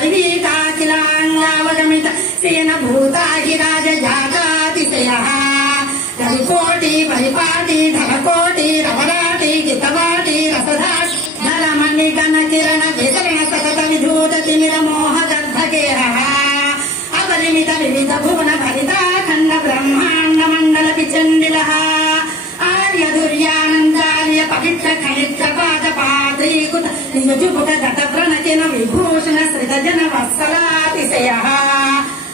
परिवीताखिलाङ्गावगमित सेन भूताहिराजजातातिशयः कविकोटि परिपाटि धरकोटि रवराटि गितवाटि रसधाट धरमणिगण किरण वितरण सतत विधूत तिमिर मोह गर्भगेहः अपरिमित विविध भुवन भरिता खण्ड ब्रह्माण्ड मण्डल विचण्डिलः आर्य दुर्यानन्दार्य पवित्र खनित्र पाद पाद्रीकुत निजुबुक गत प्रणकिन विभूषण सृत जन वत्सलातिशयः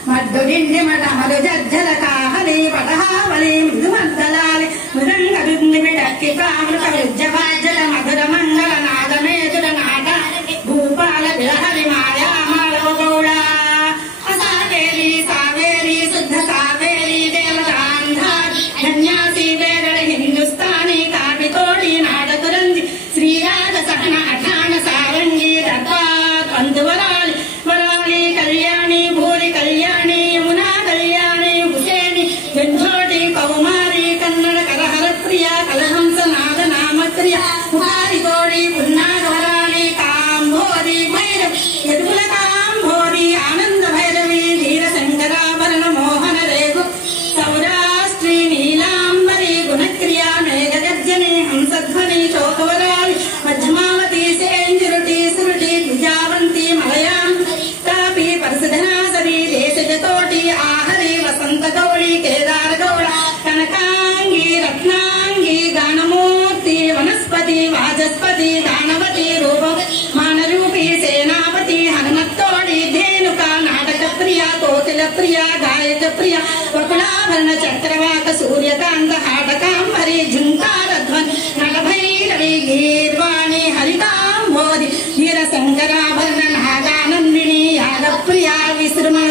मद्दुगिण्डि मडमरु जज्जलकाहले पटहावले मृदुमद्दलाले मृदङ्ग दुर्निबिडक्कि कामृत विद्यवाज्जल मधुर मण्डल नादमेजुर नाट भूपाल विलहरि माया मालव गौड़ा असावेरी सावेरी शुद्ध सावेरी देवतान्धार धन्यासी वेगळ हिंदुस्तानी कापितोडी नाडकुरंजी श्रीराज सहन अठान सारंगी दर्बार पंदुवराली वराली कल्याणी भूरी कल्याणी यमुना कल्याणी हुसैनी झंझोटी कौमारी कन्नड़ करहर प्रिया कलहंस नाद नाम प्रिया मुखारी गौरी पुन्नाग वराली कांभोरी भैरव यदुकुल कांभोरी आनंद भैरवी धीर शंकराभरण मोहन रेगु सौराष्ट्री नीलांबरी गुणक्रिया मेघ गर्जनी हंसध्वनि चोकवराली मध्यमावती सेंजुरुटी सुरुटी द्विजावंती मलयां तापी परसधनासरी देशजतोटी आहरी वसंत गौरी केदार गौड़ कनकांगी रत्नांगी गानमूर्ति वनस्पति वाचस्पति दानवती रूप मानरूपी सेनापति हनुमत्तोड़ी धेनुका नाटक प्रिया कोकिल प्रिया गायक प्रिया वकुलाभरण चक्रवाक सूर्यकांत हाटकांबरी झुंकारध्वन नलभैरवी गीर्वाणी हरितांबोधि वीर शंकराभरण नागानंदिनी यागप्रिया विसृमा